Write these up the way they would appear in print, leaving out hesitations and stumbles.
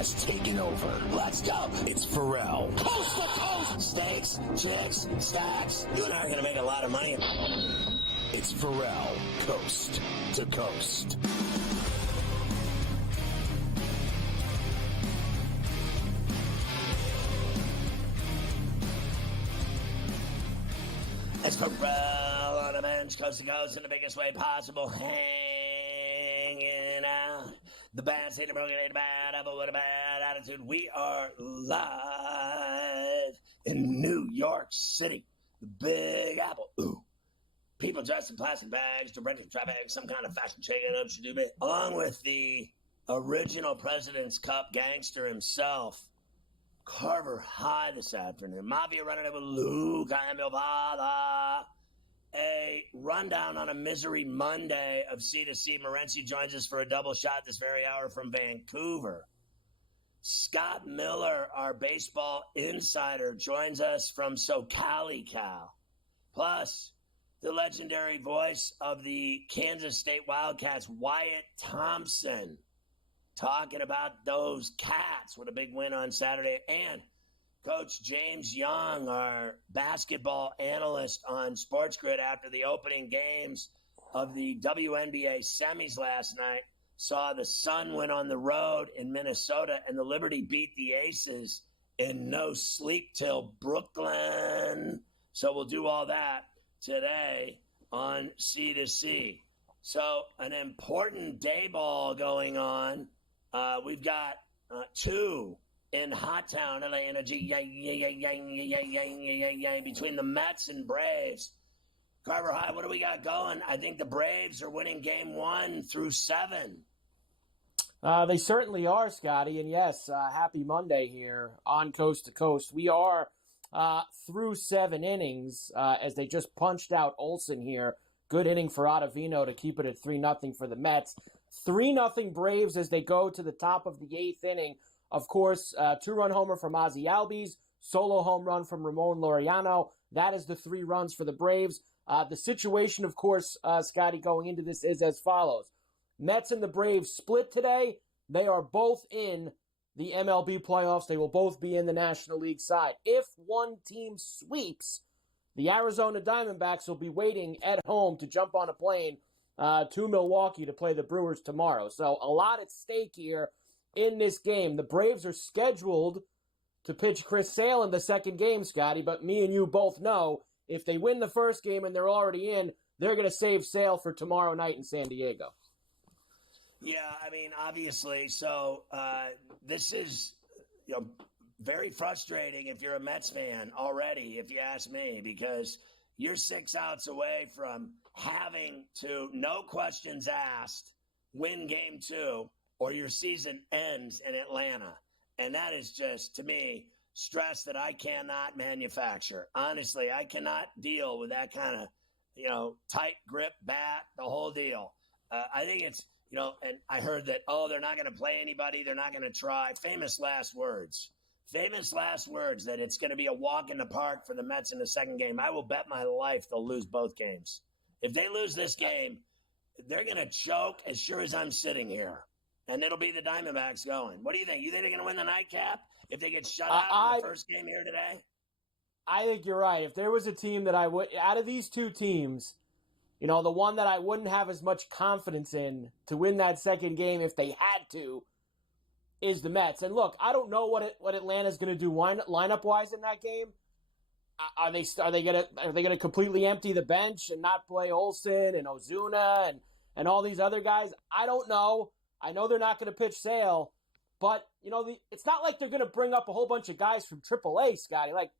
has taken over. Let's go. It's Ferrall. Coast to coast. Steaks, chicks, stacks. You and I are going to make a lot of money. It's Ferrall, coast to coast. It's Ferrall on the bench, coast to coast, in the biggest way possible, hanging out. The bad state of broken, ain't a bad apple with a bad attitude. We are live in New York City, the Big Apple. Ooh. People dressed in plastic bags, directed traffic, some kind of fashion shaking up, along with the original President's Cup gangster himself, Carver High this afternoon. Mafia running it with Luke. I am your father. A rundown on a misery Monday of C2C. Morency joins us for a double shot this very hour from Vancouver. Scott Miller, our baseball insider, joins us from SoCal. Plus, the legendary voice of the Kansas State Wildcats, Wyatt Thompson, talking about those Cats with a big win on Saturday. And Coach James Young, our basketball analyst on SportsGrid after the opening games of the WNBA semis last night, saw the Sun win on the road in Minnesota and the Liberty beat the Aces in no sleep till Brooklyn. So we'll do all that today on C2C. So an important day ball going on. We've got two in Hot Town, LA Energy, between the Mets and Braves. Carver High, what do we got going? I think the Braves are winning game 1 through 7. They certainly are, Scotty. And yes, happy Monday here on Coast to Coast. We are through 7 innings as they just punched out Olsen here. Good inning for Ottavino to keep it at 3-0 for the Mets. 3-0 Braves as they go to the top of the 8th inning. Of course, 2-run homer from Ozzie Albies, solo home run from Ramon Laureano. That is the 3 runs for the Braves. The situation, of course, Scotty, going into this is as follows. Mets and the Braves split today. They are both in the MLB playoffs. They will both be in the National League side. If one team sweeps, the Arizona Diamondbacks will be waiting at home to jump on a plane to Milwaukee to play the Brewers tomorrow. So a lot at stake here in this game. The Braves are scheduled to pitch Chris Sale in the second game, Scotty, but me and you both know if they win the first game and they're already in, they're going to save Sale for tomorrow night in San Diego. Yeah, I mean, obviously. So this is, very frustrating if you're a Mets fan already, if you ask me, because you're 6 outs away from having to, no questions asked, win game 2, or your season ends in Atlanta. And that is just, to me, stress that I cannot manufacture. Honestly, I cannot deal with that kind of, tight grip bat, the whole deal. I think it's, and I heard that, they're not going to play anybody. They're not going to try. Famous last words, that it's going to be a walk in the park for the Mets in the second game. I will bet my life they'll lose both games. If they lose this game, they're going to choke as sure as I'm sitting here. And it'll be the Diamondbacks going. What do you think? You think they're going to win the nightcap if they get shut out in the first game here today? I think you're right. If there was a team that I would, out of these two teams, the one that I wouldn't have as much confidence in to win that second game if they had to is the Mets. And look, I don't know what Atlanta's going to do lineup-wise in that game. Are they going to completely empty the bench and not play Olsen and Ozuna and all these other guys? I don't know. I know they're not going to pitch Sale, but it's not like they're going to bring up a whole bunch of guys from AAA, Scotty. Like,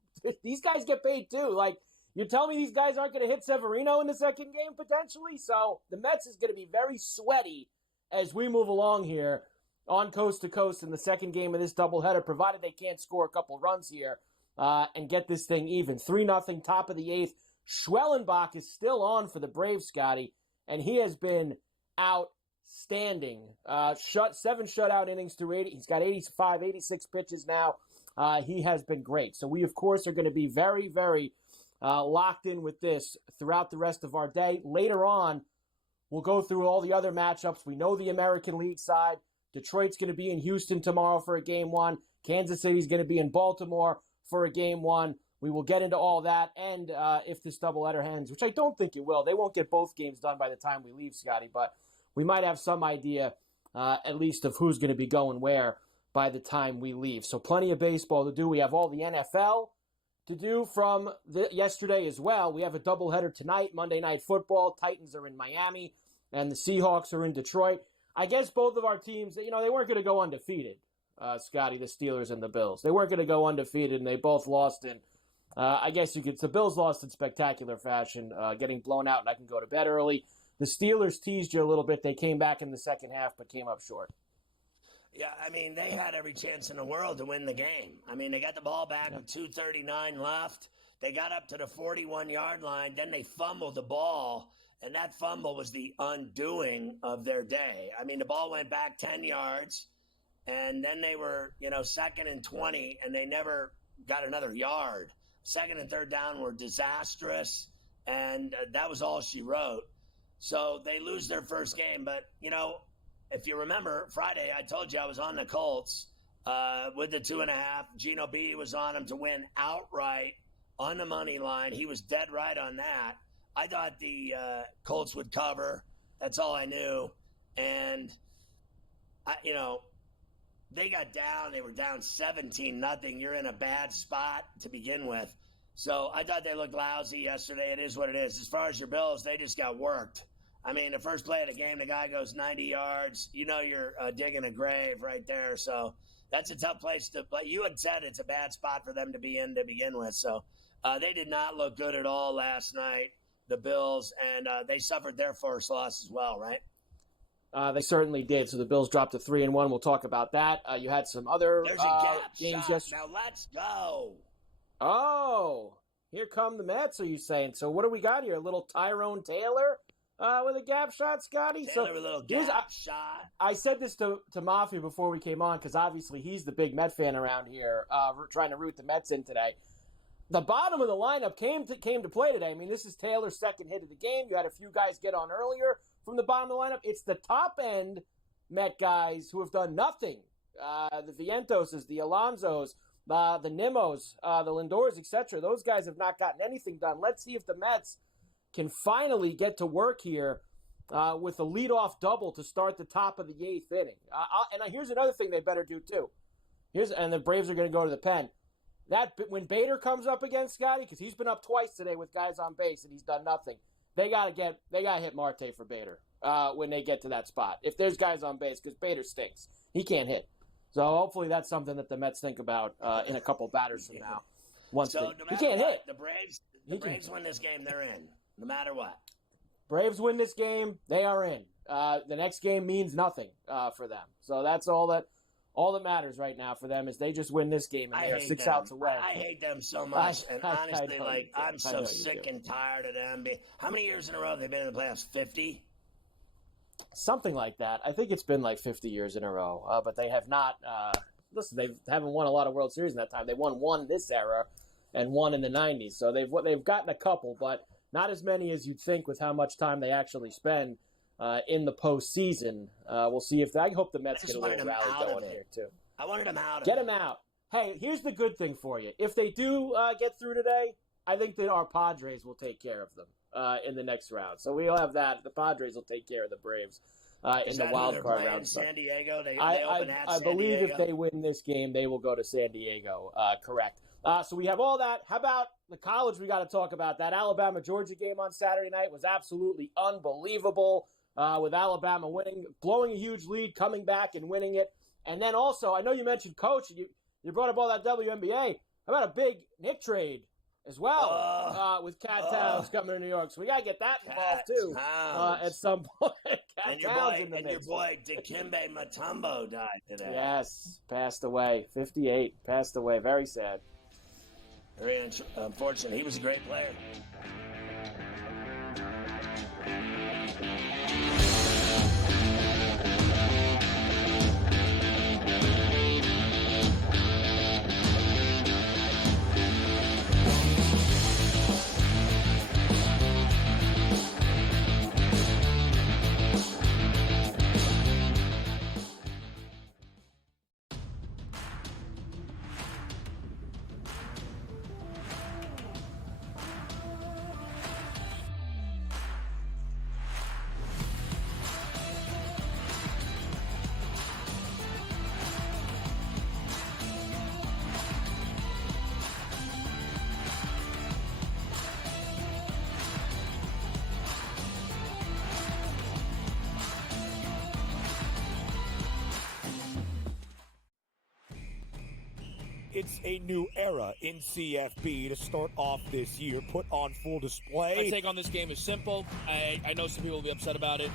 these guys get paid too. Like, you're telling me these guys aren't going to hit Severino in the second game potentially? So the Mets is going to be very sweaty as we move along here on Coast to Coast in the second game of this doubleheader, provided they can't score a couple runs here and get this thing even. 3-0, top of the 8th. Schwellenbach is still on for the Braves, Scotty, and he has been outstanding. 7 shutout innings through 80. He's got 86 pitches now. He has been great. So we, of course, are going to be very, very locked in with this throughout the rest of our day. Later on, we'll go through all the other matchups. We know the American League side. Detroit's going to be in Houston tomorrow for a game one. Kansas City's going to be in Baltimore for a game one. We will get into all that, and if this doubleheader ends, which I don't think it will. They won't get both games done by the time we leave, Scotty, but we might have some idea, at least, of who's going to be going where by the time we leave. So plenty of baseball to do. We have all the NFL to do from yesterday as well. We have a doubleheader tonight, Monday Night Football. Titans are in Miami, and the Seahawks are in Detroit. I guess both of our teams, they weren't going to go undefeated, Scotty, the Steelers and the Bills. They weren't going to go undefeated, and they both lost in, I guess the Bills lost in spectacular fashion, getting blown out, and I can go to bed early. The Steelers teased you a little bit. They came back in the second half, but came up short. Yeah, they had every chance in the world to win the game. They got the ball back with 2:39 left. They got up to the 41-yard line. Then they fumbled the ball, and that fumble was the undoing of their day. The ball went back 10 yards, and then they were, 2nd and 20, and they never got another yard. 2nd and 3rd down were disastrous, and that was all she wrote. So they lose their first game. But, if you remember, Friday I told you I was on the Colts with the 2.5. Geno B was on them to win outright on the money line. He was dead right on that. I thought the Colts would cover. That's all I knew. And, they got down. They were down 17-0. You're in a bad spot to begin with. So I thought they looked lousy yesterday. It is what it is. As far as your Bills, they just got worked. The first play of the game, the guy goes 90 yards. You're digging a grave right there. So that's a tough place to play. You had said it's a bad spot for them to be in to begin with. So they did not look good at all last night, the Bills, and they suffered their first loss as well, right? They certainly did. So the Bills dropped to 3-1. We'll talk about that. You had some other There's a gap games shot. yesterday. Now let's go. Oh, here come the Mets, are you saying? So what do we got here? A little Tyrone Taylor with a gap shot, Scotty? Taylor with a little gap shot. I said this to Mafia before we came on because obviously he's the big Met fan around here trying to root the Mets in today. The bottom of the lineup came to play today. this is Taylor's second hit of the game. You had a few guys get on earlier from the bottom of the lineup. It's the top-end Met guys who have done nothing. The Vientoses, the Alonsos, the Nimos, the Lindors, etc. Those guys have not gotten anything done. Let's see if the Mets can finally get to work here with a leadoff double to start the top of the 8th inning. And here's another thing they better do, too. And the Braves are going to go to the pen. When Bader comes up against Scotty, because he's been up twice today with guys on base and he's done nothing, they got to hit Marte for Bader when they get to that spot. If there's guys on base, because Bader stinks. He can't hit. So hopefully that's something that the Mets think about in a couple batters from now. He can't hit. The Braves win this game, they're in, no matter what. Braves win this game, they are in. The next game means nothing for them. So that's all that matters right now for them is they just win this game and they are 6 outs away. I hate them so much, and honestly, I'm so sick and tired of them. How many years in a row have they been in the playoffs? 50? Something like that. I think it's been like 50 years in a row, but they have not. Listen, they haven't won a lot of World Series in that time. They won one this era and one in the 90s. So they've gotten a couple, but not as many as you'd think with how much time they actually spend in the postseason. We'll see if I hope the Mets get a little rally going here too. I wanted them out. Get them out. Hey, here's the good thing for you. If they do get through today, I think that our Padres will take care of them in the next round. So we'll have that. The Padres will take care of the Braves in the wild card round. San Diego. I believe if they win this game, they will go to San Diego. Correct. So we have all that. How about the college? We got to talk about that. Alabama-Georgia game on Saturday night was absolutely unbelievable. With Alabama winning, blowing a huge lead, coming back and winning it. And then also, I know you mentioned Coach. You brought up all that WNBA. How about a big Nick trade as well with Cat Towns coming to New York? So we got to get that involved too at some point. And your boy Dikembe Mutombo died today. Yes, passed away. 58, passed away. Very sad. Very unfortunate. He was a great player. It's a new era in CFB to start off this year, put on full display. My take on this game is simple. I know some people will be upset about it.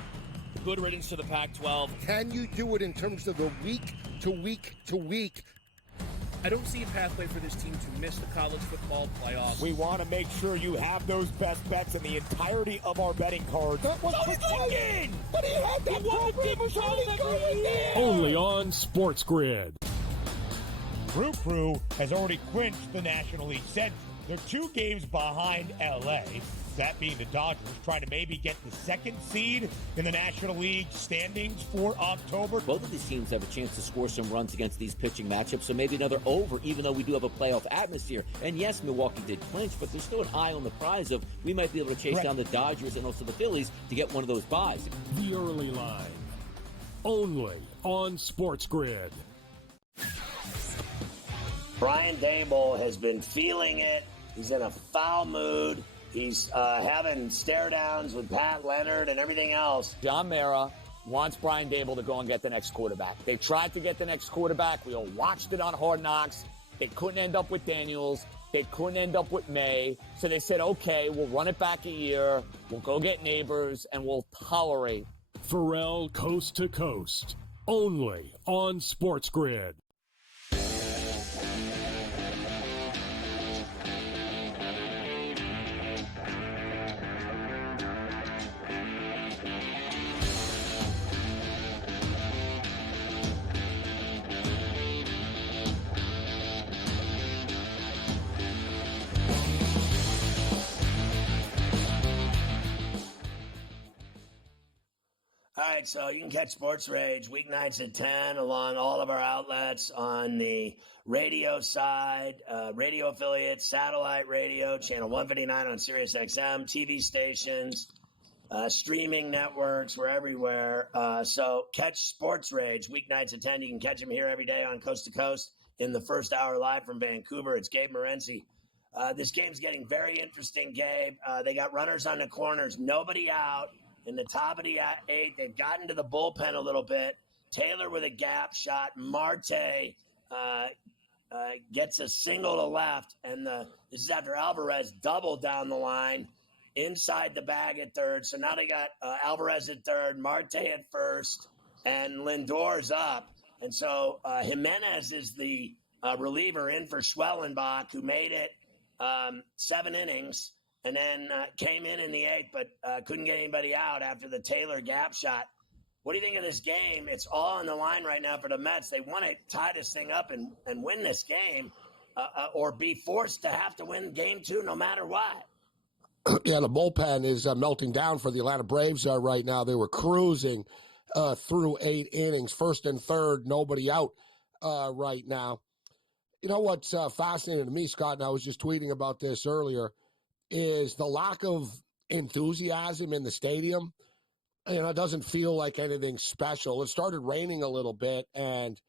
Good riddance to the Pac-12. Can you do it in terms of the week to week to week? I don't see a pathway for this team to miss the college football playoffs. We want to make sure you have those best bets in the entirety of our betting cards. That was thinking! But he had that Only on SportsGrid. Crew has already clinched the National League Central. They're 2 games behind LA, that being the Dodgers, trying to maybe get the 2nd seed in the National League standings for October. Both of these teams have a chance to score some runs against these pitching matchups, so maybe another over, even though we do have a playoff atmosphere. And yes, Milwaukee did clinch, but there's still an eye on the prize of we might be able to chase down the Dodgers and also the Phillies to get one of those buys. The early line. Only on SportsGrid. Brian Dable has been feeling it. He's in a foul mood. He's having stare downs with Pat Leonard and everything else. John Mara wants Brian Dable to go and get the next quarterback. They tried to get the next quarterback. We all watched it on Hard Knocks. They couldn't end up with Daniels. They couldn't end up with May. So they said, okay, we'll run it back a year. We'll go get Neighbors, and we'll tolerate. Ferrall coast to coast. Only on SportsGrid. All right, so you can catch Sports Rage weeknights at 10 along all of our outlets on the radio side, radio affiliates, satellite radio, channel 159 on Sirius XM, TV stations, streaming networks. We're everywhere. So catch Sports Rage weeknights at 10. You can catch them here every day on Coast to Coast in the first hour live from Vancouver. It's Gabe Morency. This game's getting very interesting, Gabe. They got runners on the corners, nobody out. In the top of the 8, they've gotten to the bullpen a little bit. Taylor with a gap shot. Marte gets a single to left, and this is after Alvarez doubled down the line inside the bag at third. So now they got Alvarez at third, Marte at first, and Lindor's up. And so Jimenez is the reliever in for Schwellenbach, who made it 7 innings. And then came in the 8th, but couldn't get anybody out after the Taylor gap shot. What do you think of this game? It's all on the line right now for the Mets. They want to tie this thing up and win this game or be forced to have to win game 2 no matter what. Yeah, the bullpen is melting down for the Atlanta Braves right now. They were cruising through 8 innings, first and third, nobody out right now. You know what's fascinating to me, Scott, and I was just tweeting about this earlier, is the lack of enthusiasm in the stadium. It doesn't feel like anything special. It started raining a little bit, and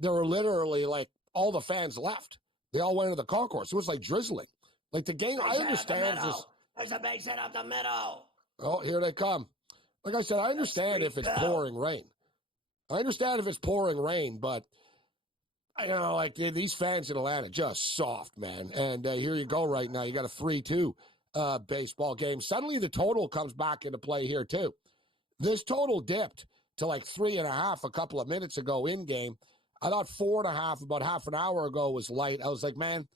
there were literally, all the fans left. They all went to the concourse. It was like drizzling. Like the game, I understand. There's a base hit up the middle. Oh, here they come. Like I said, I understand if it's pouring rain. But these fans in Atlanta, just soft, man. And here you go right now. You got a 3-2 baseball game. Suddenly the total comes back into play here, too. This total dipped to 3.5 a couple of minutes ago in game. I thought 4.5 about half an hour ago was light. I was like, man,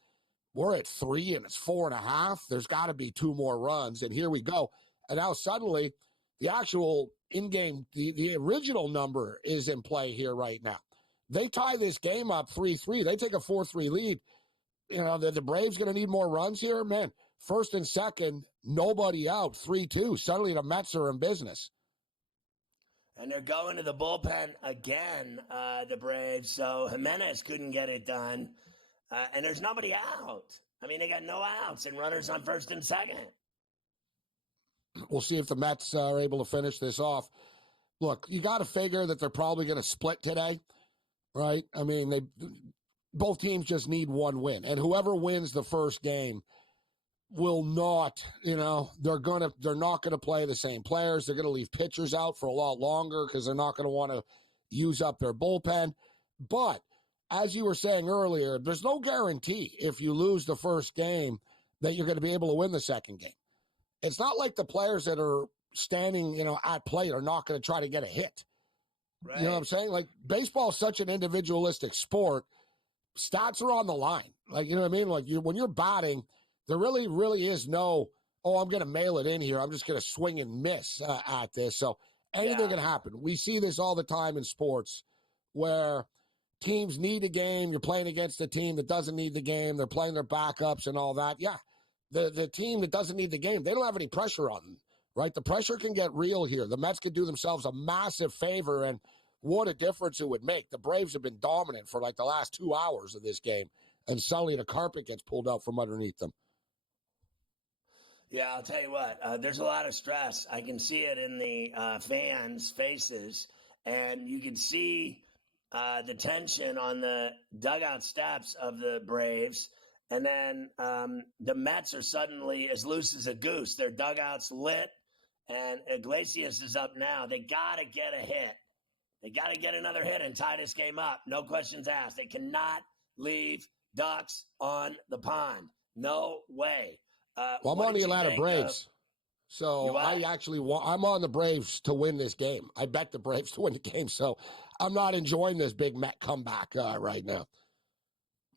we're at 3 and it's 4.5. There's got to be 2 more runs. And here we go. And now suddenly the actual in-game, the original number is in play here right now. They tie this game up 3-3. They take a 4-3 lead. The Braves going to need more runs here? Man, first and second, nobody out, 3-2. Suddenly the Mets are in business. And they're going to the bullpen again, the Braves. So Jimenez couldn't get it done. And there's nobody out. They got no outs and runners on first and second. We'll see if the Mets are able to finish this off. Look, you got to figure that they're probably going to split today. Right? Both teams just need one win. And whoever wins the first game will not, they're not going to play the same players. They're going to leave pitchers out for a lot longer because they're not going to want to use up their bullpen. But as you were saying earlier, there's no guarantee if you lose the first game that you're going to be able to win the second game. It's not like the players that are standing, at plate are not going to try to get a hit. Right. You know what I'm saying? Like, baseball is such an individualistic sport. Stats are on the line. Like, you know what I mean? Like, when you're batting, there really, really is no, I'm going to mail it in here. I'm just going to swing and miss at this. So anything can happen. We see this all the time in sports where teams need a game. You're playing against a team that doesn't need the game. They're playing their backups and all that. Yeah, the team that doesn't need the game, they don't have any pressure on them, right? The pressure can get real here. The Mets could do themselves a massive favor, and what a difference it would make. The Braves have been dominant for like the last 2 hours of this game, and suddenly the carpet gets pulled out from underneath them. Yeah, I'll tell you what, there's a lot of stress. I can see it in the fans' faces, and you can see the tension on the dugout steps of the Braves. And then the Mets are suddenly as loose as a goose. Their dugout's lit, and Iglesias is up now. They got to get a hit. They got to get another hit and tie this game up. No questions asked. They cannot leave ducks on the pond. No way. Well, I'm on the Atlanta Braves. So I'm on the Braves to win this game. I bet the Braves to win the game. So I'm not enjoying this big Met comeback right now.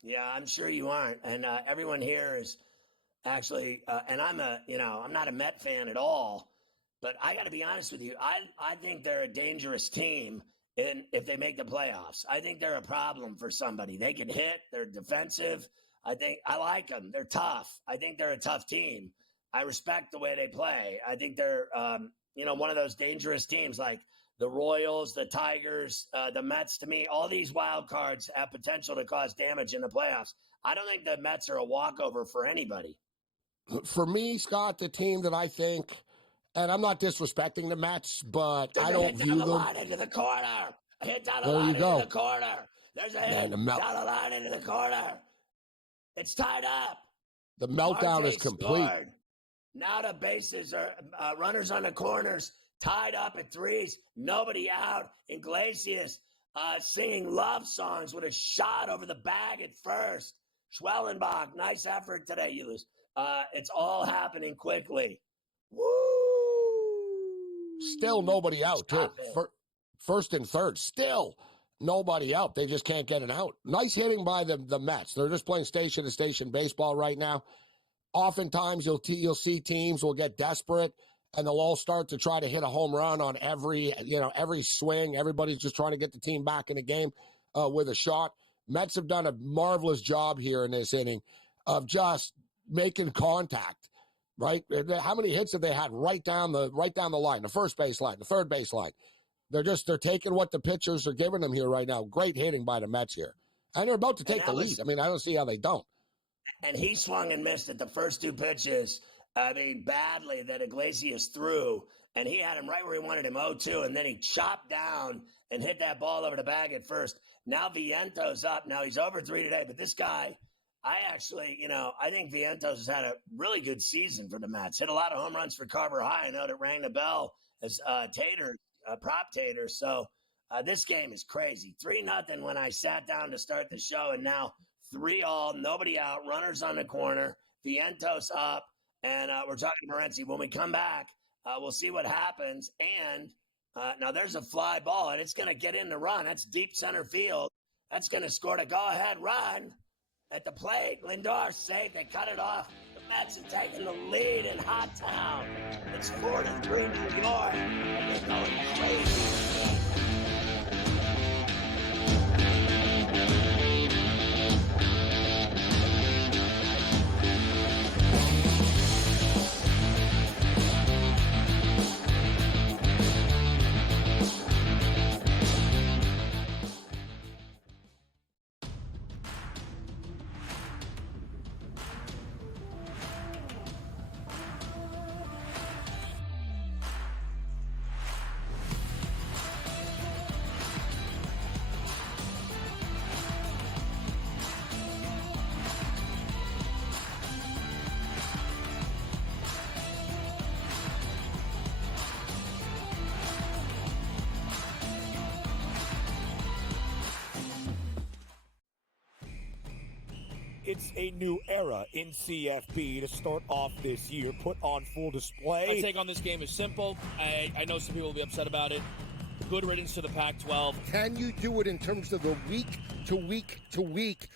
Yeah, I'm sure you aren't. And everyone here is actually, and I'm not a Met fan at all, but I got to be honest with you. I think they're a dangerous team if they make the playoffs. I think they're a problem for somebody. They can hit. They're defensive. I like them. They're tough. I think they're a tough team. I respect the way they play. I think they're, one of those dangerous teams like the Royals, the Tigers, the Mets. To me, all these wild cards have potential to cause damage in the playoffs. I don't think the Mets are a walkover for anybody. For me, Scott, the team that I think, and I'm not disrespecting the Mets, but I don't view them. There's a hit down the line into the corner. A hit down the line into the corner. There's a hit down the line into the corner. It's tied up. The meltdown is complete. Scored. Now the bases are runners on the corners, tied up at threes. Nobody out. Iglesias singing love songs with a shot over the bag at first. Schwellenbach, nice effort today. You lose. It's all happening quickly. Woo! Still nobody out, too. First and third, still nobody out. They just can't get it out. Nice hitting by the Mets. They're just playing station-to-station baseball right now. Oftentimes, you'll see teams will get desperate, and they'll all start to try to hit a home run on every swing. Everybody's just trying to get the team back in the game with a shot. Mets have done a marvelous job here in this inning of just making contact, right? How many hits have they had right down the line, the first base line, the third base line? They're taking what the pitchers are giving them here right now. Great hitting by the Mets here. And they're about to take the lead. I mean, I don't see how they don't. And he swung and missed at the first two pitches, badly, that Iglesias threw. And he had him right where he wanted him, 0-2. And then he chopped down and hit that ball over the bag at first. Now Vientos up. Now he's over 3 today. But this guy, I think Vientos has had a really good season for the Mets. Hit a lot of home runs for Carver High. I know that rang the bell as prop Tater. So this game is crazy. 3-0 when I sat down to start the show, and now 3-all, nobody out, runners on the corner, Vientos up, and we're talking to Morency. When we come back, we'll see what happens. And now there's a fly ball, and it's going to get in the run. That's deep center field. That's going to score the go-ahead run at the plate. Lindor safe. They cut it off. The Mets are taking the lead in Hot Town. It's 4-3 New York, and they're going crazy. it's a new era in CFB to start off this year, put on full display. My take on this game is simple. I know some people will be upset about it. Good riddance to the Pac-12. Can you do it in terms of the week to week to week?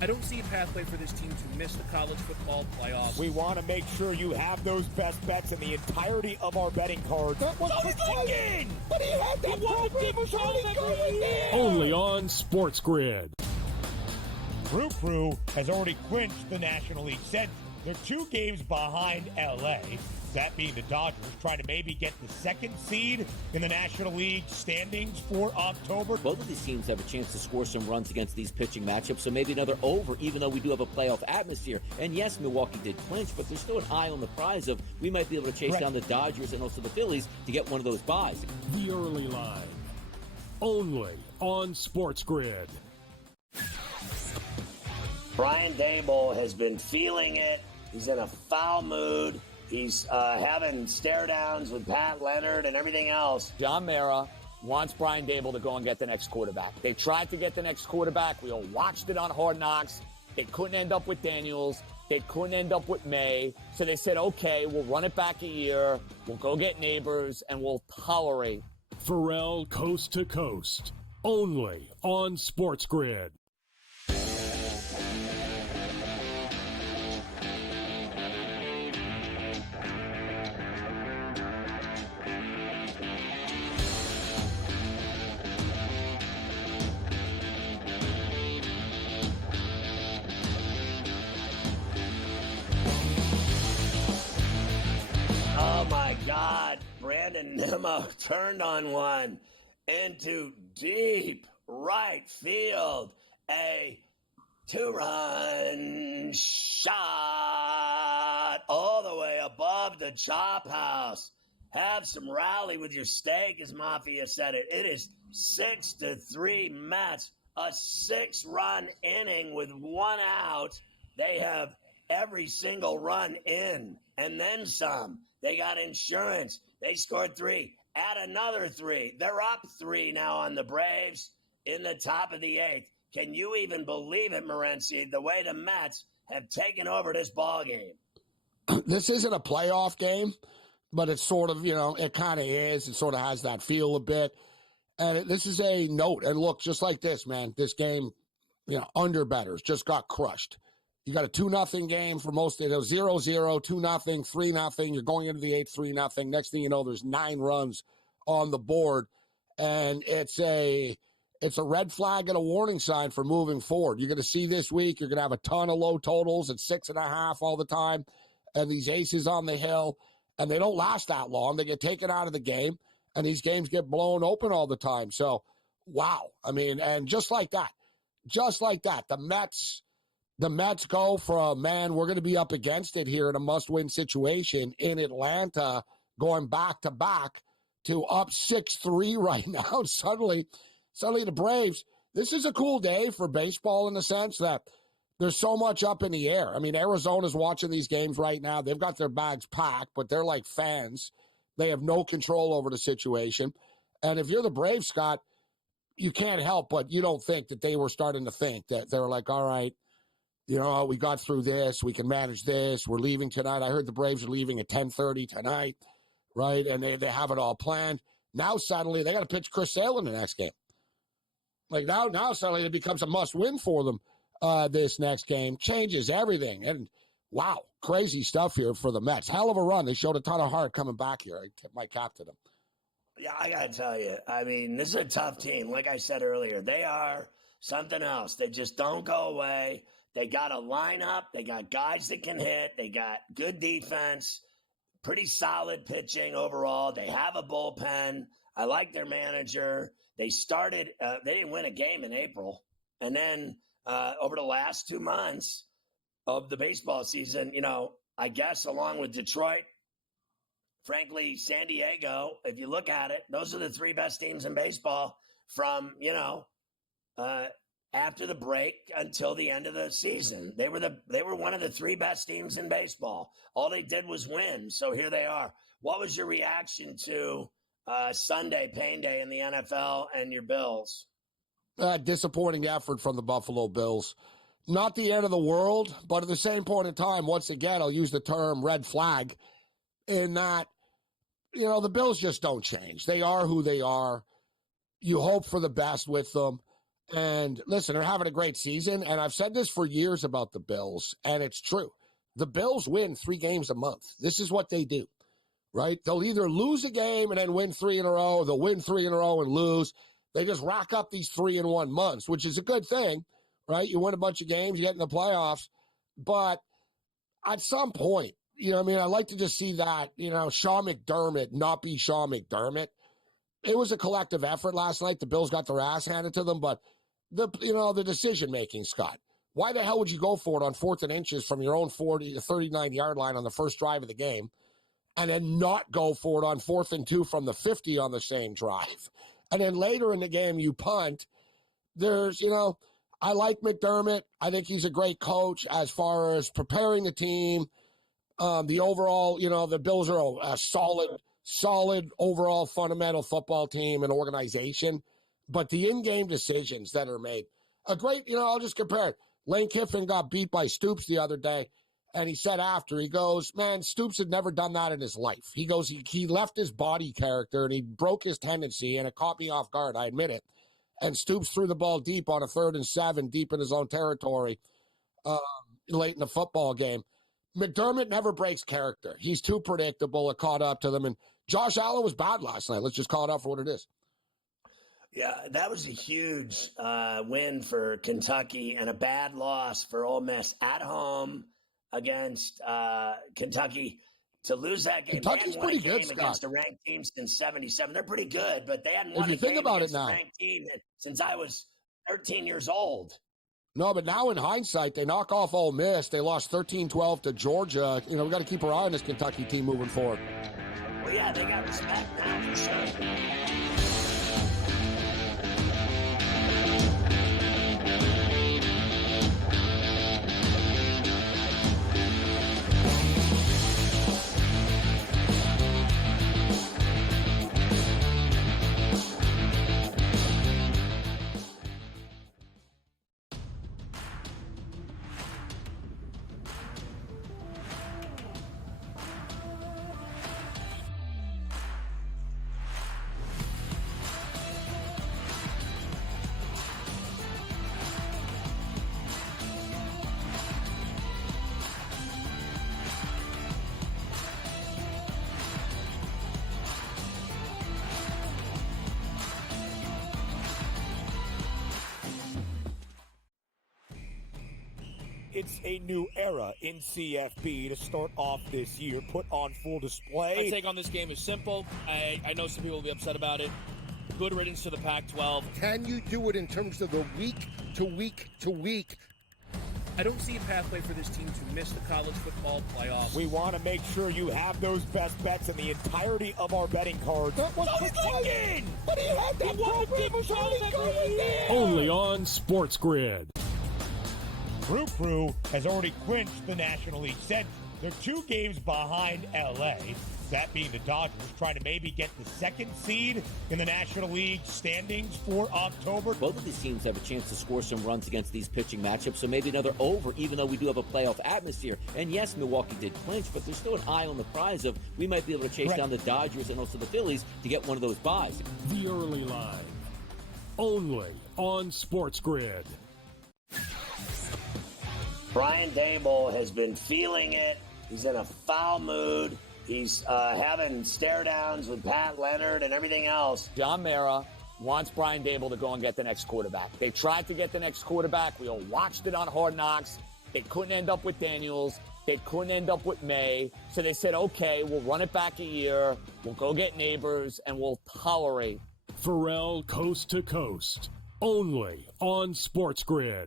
I don't see a pathway for this team to miss the college football playoffs. We want to make sure you have those best bets in the entirety of our betting cards. That was Lincoln! But he had that program was really good there. Only on SportsGrid. Crew has already clinched the National League Central. They're 2 games behind LA, that being the Dodgers, trying to maybe get the 2nd seed in the National League standings for October. Both of these teams have a chance to score some runs against these pitching matchups, so maybe another over, even though we do have a playoff atmosphere. And yes, Milwaukee did clinch, but there's still an eye on the prize of we might be able to chase down the Dodgers and also the Phillies to get one of those buys. The early line. Only on SportsGrid. Brian Dable has been feeling it. He's in a foul mood. He's having stare downs with Pat Leonard and everything else. John Mara wants Brian Dable to go and get the next quarterback. They tried to get the next quarterback. We all watched it on Hard Knocks. They couldn't end up with Daniels. They couldn't end up with May. So they said, okay, we'll run it back a year. We'll go get neighbors, and we'll tolerate. Ferrall coast to coast. Only on SportsGrid. Oh my God, Brandon Nimmo turned on one into deep right field. A 2-run shot all the way above the chop house. Have some rally with your steak, as Mafia said it. It is 6-3 Mets, a 6-run inning with 1 out. They have every single run in and then some. They got insurance. They scored 3. Add another 3. They're up 3 now on the Braves in the top of the 8th. Can you even believe it, Morency, the way the Mets have taken over this ball game? This isn't a playoff game, but it's sort of, it kind of is. It sort of has that feel a bit. And this is a note. And look, just like this, man, this game, under bettors just got crushed. You got a 2-0 game for most of it. 0-0, 2-0, 3-0. You're going into the 8th, 3-0. Next thing you know, there's 9 runs on the board. And it's a red flag and a warning sign for moving forward. You're going to see this week, you're going to have a ton of low totals at 6.5 all the time. And these aces on the hill, and they don't last that long. They get taken out of the game, and these games get blown open all the time. So, wow. I mean, and just like that, the Mets go from, man, we're going to be up against it here in a must-win situation in Atlanta, going back-to-back to up 6-3 right now. Suddenly the Braves, this is a cool day for baseball in the sense that there's so much up in the air. I mean, Arizona's watching these games right now. They've got their bags packed, but they're like fans. They have no control over the situation. And if you're the Braves, Scott, you can't help but you don't think that they were starting to think that they were like, all right, we got through this. We can manage this. We're leaving tonight. I heard the Braves are leaving at 10:30 tonight, right? And they have it all planned. Now suddenly they got to pitch Chris Sale in the next game. Like now suddenly it becomes a must-win for them. This next game changes everything. And wow, crazy stuff here for the Mets. Hell of a run. They showed a ton of heart coming back here. I tip my cap to them. Yeah, I got to tell you, I mean, this is a tough team. Like I said earlier, they are something else. They just don't go away. They got a lineup. They got guys that can hit. They got good defense, pretty solid pitching overall. They have a bullpen. I like their manager. They started, they didn't win a game in April. And then over the last 2 months of the baseball season, I guess along with Detroit, frankly, San Diego, if you look at it, those are the 3 best teams in baseball from, after the break until the end of the season. They were one of the 3 best teams in baseball. All they did was win. So here they are. What was your reaction to Sunday, pain day in the NFL and your Bills? Disappointing effort from the Buffalo Bills. not the end of the world, but at the same point in time, once again, I'll use the term red flag in that, the Bills just don't change. They are who they are. You hope for the best with them. And listen, they're having a great season. And I've said this for years about the Bills, and it's true. The Bills win 3 games a month. This is what they do, right? They'll either lose a game and then win 3 in a row, or they'll win 3 in a row and lose. They just rack up these 3-in-1 months, which is a good thing, right? You win a bunch of games, you get in the playoffs. But at some point, I'd like to just see that, Sean McDermott not be Sean McDermott. It was a collective effort last night. The Bills got their ass handed to them, but the decision-making, Scott. Why the hell would you go for it on 4th and inches from your own 40 to 39-yard line on the first drive of the game and then not go for it on 4th and 2 from the 50 on the same drive? And then later in the game, you punt. There's, I like McDermott. I think he's a great coach as far as preparing the team. The overall, the Bills are a solid overall fundamental football team and organization. But the in-game decisions that are made, a great, I'll just compare it. Lane Kiffin got beat by Stoops the other day, and he said after, he goes, man, Stoops had never done that in his life. He goes, he left his body character, and he broke his tendency, and it caught me off guard, I admit it. And Stoops threw the ball deep on a 3rd and 7, deep in his own territory late in the football game. McDermott never breaks character. He's too predictable. It caught up to them, and Josh Allen was bad last night. Let's just call it out for what it is. Yeah, that was a huge win for Kentucky and a bad loss for Ole Miss at home against Kentucky. To lose that game, Kentucky's they hadn't won pretty a game good, Scott. Against a ranked team since '77. They're pretty good, but they hadn't won If you a think game about it against a now. ranked team since I was 13 years old. No, but now in hindsight, they knock off Ole Miss. They lost 13-12 to Georgia. We got to keep our eye on this Kentucky team moving forward. Well, yeah, they got respect now for sure. It's a new era in CFB to start off this year, put on full display. My take on this game is simple. I know some people will be upset about it. Good riddance to the Pac-12. Can you do it in terms of the week to week to week? I don't see a pathway for this team to miss the college football playoffs. We want to make sure you have those best bets in the entirety of our betting cards. That was again! But he had that program was already going there! Only on SportsGrid. Crew has already clinched the National League Central. They're 2 games behind LA, that being the Dodgers, trying to maybe get the 2nd seed in the National League standings for October. Both of these teams have a chance to score some runs against these pitching matchups, so maybe another over, even though we do have a playoff atmosphere. And yes, Milwaukee did clinch, but there's still an eye on the prize of we might be able to chase down the Dodgers and also the Phillies to get one of those buys. The early line. Only on SportsGrid. Brian Daboll has been feeling it. He's in a foul mood. He's having stare-downs with Pat Leonard and everything else. John Mara wants Brian Daboll to go and get the next quarterback. They tried to get the next quarterback. We all watched it on Hard Knocks. They couldn't end up with Daniels. They couldn't end up with May. So they said, okay, we'll run it back a year. We'll go get neighbors, and we'll tolerate. Ferrall coast to coast. Only on SportsGrid.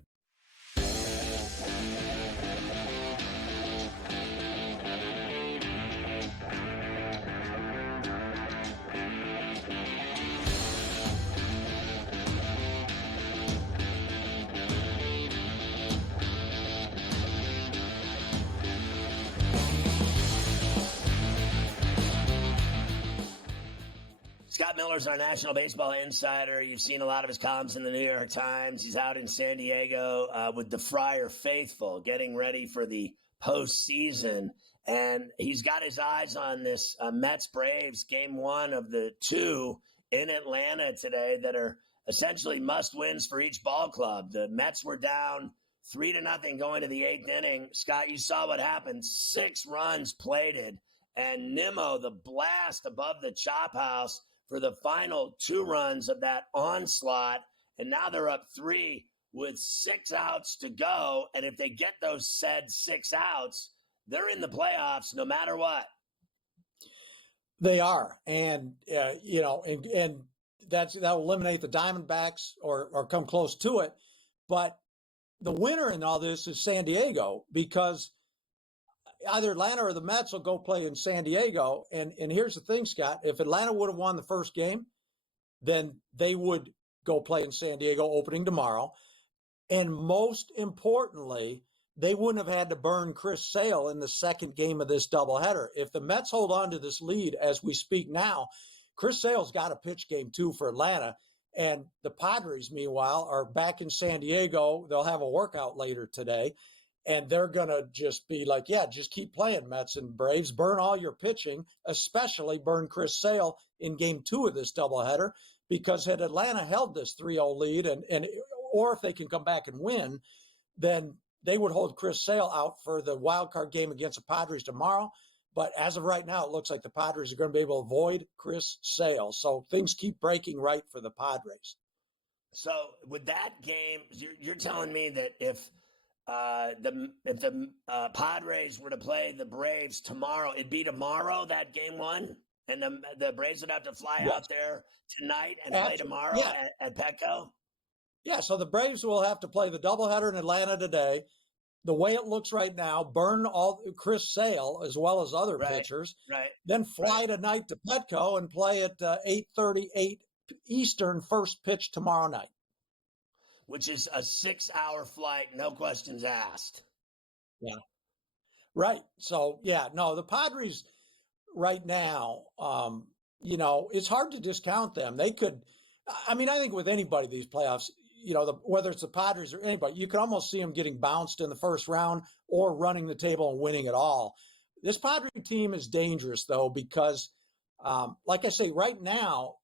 Scott Miller Miller's our national baseball insider. You've seen a lot of his columns in the New York Times. He's out in San Diego with the Friar Faithful, getting ready for the postseason. And he's got his eyes on this Mets-Braves game one of the two in Atlanta today that are essentially must-wins for each ball club. The Mets were down 3-0 going to the eighth inning. Scott, you saw what happened. 6 runs plated. And Nimmo, the blast above the chop house for the final 2 runs of that onslaught. And now they're up 3 with 6 outs to go. And if they get those said 6 outs, they're in the playoffs no matter what. They are. And, and that'll eliminate the Diamondbacks or come close to it. But the winner in all this is San Diego, because either Atlanta or the Mets will go play in San Diego. And here's the thing, Scott, if Atlanta would have won the first game, then they would go play in San Diego opening tomorrow. And most importantly, they wouldn't have had to burn Chris Sale in the second game of this doubleheader. If the Mets hold on to this lead as we speak now, Chris Sale's got to pitch game 2 for Atlanta. And the Padres, meanwhile, are back in San Diego. They'll have a workout later today. And they're going to just be like, yeah, just keep playing, Mets and Braves. Burn all your pitching, especially burn Chris Sale in game 2 of this doubleheader, because had Atlanta held this 3-0 lead, or if they can come back and win, then they would hold Chris Sale out for the wild card game against the Padres tomorrow. But as of right now, it looks like the Padres are going to be able to avoid Chris Sale. So things keep breaking right for the Padres. So with that game, you're telling me that if the Padres were to play the Braves tomorrow, it'd be tomorrow, that game 1, and the Braves would have to fly out there tonight and play tomorrow at Petco? Yeah, so the Braves will have to play the doubleheader in Atlanta today. The way it looks right now, burn all Chris Sale as well as other pitchers, then fly tonight to Petco and play at 8:38 Eastern, first pitch tomorrow night. Which is a 6-hour flight, no questions asked. Yeah. Right. So, the Padres right now, it's hard to discount them. They could, I think with anybody, these playoffs, whether it's the Padres or anybody, you could almost see them getting bounced in the first round or running the table and winning it all. This Padre team is dangerous, though, because like I say, right now,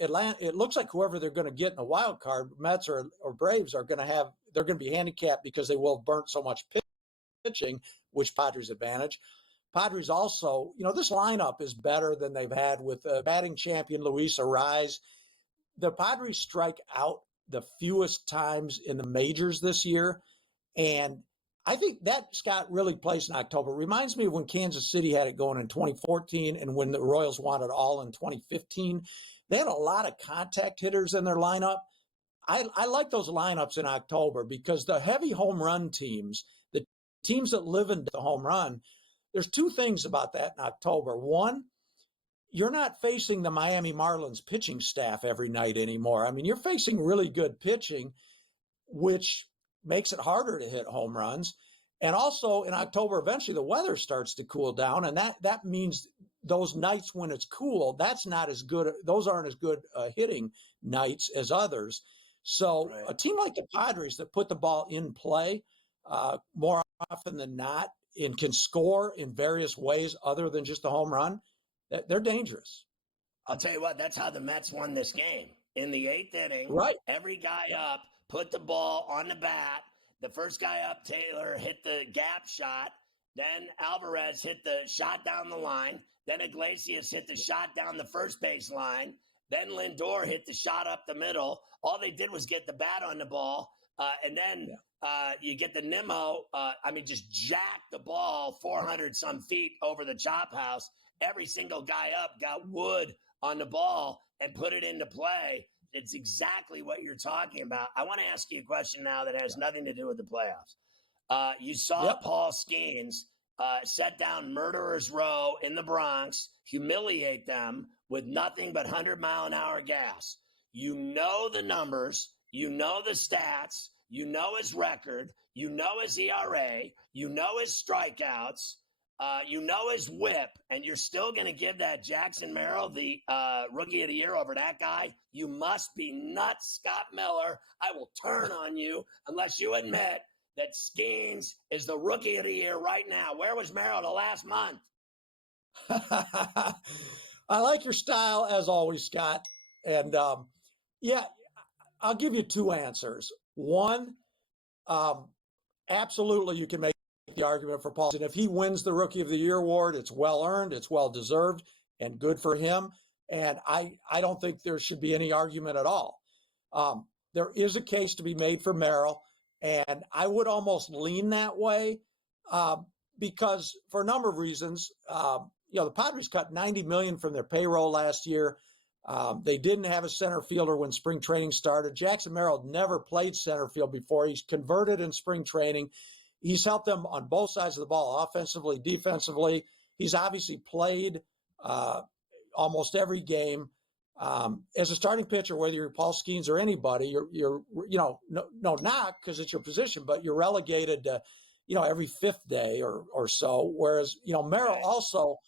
Atlanta, it looks like whoever they're going to get in a wild card, Mets or Braves, they're going to be handicapped because they will have burnt so much pitching, which Padres advantage. Padres also, this lineup is better than they've had with batting champion Luis Arraez. The Padres strike out the fewest times in the majors this year. And I think that, Scott, really plays in October. Reminds me of when Kansas City had it going in 2014 and when the Royals won it all in 2015. They had a lot of contact hitters in their lineup. I like those lineups in October because the heavy home run teams, the teams that live in the home run, there's 2 things about that in October. One, you're not facing the Miami Marlins pitching staff every night anymore. You're facing really good pitching, which makes it harder to hit home runs. And also in October, eventually the weather starts to cool down. And that means those nights when it's cool, that's not as good. Those aren't as good hitting nights as others. So a team like the Padres that put the ball in play more often than not and can score in various ways other than just a home run, they're dangerous. I'll tell you what, that's how the Mets won this game. In the 8th inning, every guy up put the ball on the bat. The first guy up, Taylor, hit the gap shot. Then Alvarez hit the shot down the line. Then Iglesias hit the shot down the first base line. Then Lindor hit the shot up the middle. All they did was get the bat on the ball. And then you get the Nimmo, just jack the ball 400-some feet over the chop house. Every single guy up got wood on the ball and put it into play. It's exactly what you're talking about. I want to ask you a question now that has nothing to do with the playoffs. You saw Paul Skeens set down Murderers Row in the Bronx, humiliate them with nothing but 100-mile-an-hour gas. You know the numbers. You know the stats. You know his record. You know his ERA. You know his strikeouts. you know his whip, and you're still going to give that Jackson Merrill the Rookie of the Year over that guy, you must be nuts, Scott Miller. I will turn on you unless you admit that Skeens is the Rookie of the Year right now. Where was Merrill the last month? I like your style, as always, Scott. And, yeah, I'll give you two answers. One, absolutely you can make the argument for Paulson. If he wins the Rookie of the Year award, it's well-earned, it's well-deserved, and good for him. And I don't think there should be any argument at all. There is a case to be made for Merrill, and I would almost lean that way because for a number of reasons. The Padres cut $90 million from their payroll last year. They didn't have a center fielder when spring training started. Jackson Merrill never played center field before. He's converted in spring training. He's helped them on both sides of the ball, offensively, defensively. He's obviously played almost every game. As a starting pitcher, whether you're Paul Skeens or anybody, you're no knock because it's your position, but you're relegated to, every fifth day or so. Whereas, Merrill also,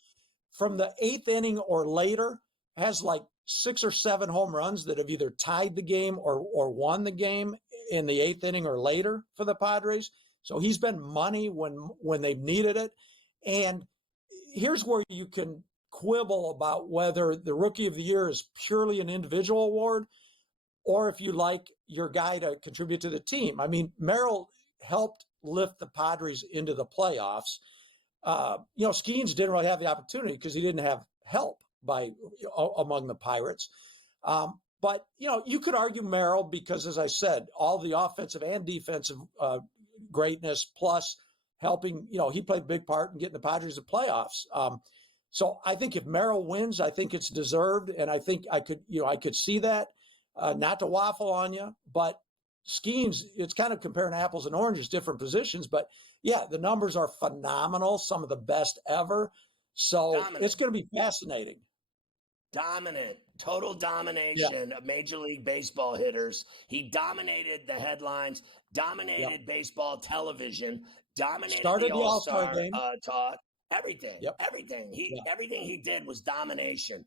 from the eighth inning or later, has like 6 or 7 home runs that have either tied the game or won the game in the eighth inning or later for the Padres. So he's been money when they've needed it. And here's where you can quibble about whether the Rookie of the Year is purely an individual award or if you like your guy to contribute to the team. I mean, Merrill helped lift the Padres into the playoffs. Skeens didn't really have the opportunity because he didn't have help among the Pirates. But you could argue Merrill because, as I said, all the offensive and defensive greatness plus helping, he played a big part in getting the Padres to playoffs. So I think if Merrill wins, I think it's deserved. And I think I could see that, not to waffle on you, but Skeens, it's kind of comparing apples and oranges, different positions. But yeah, the numbers are phenomenal, some of the best ever. So It's going to be fascinating. Dominant, total domination of Major League Baseball hitters. He dominated the headlines, dominated baseball television, dominated Started the All-Star game. talk. Everything. Everything he did was domination.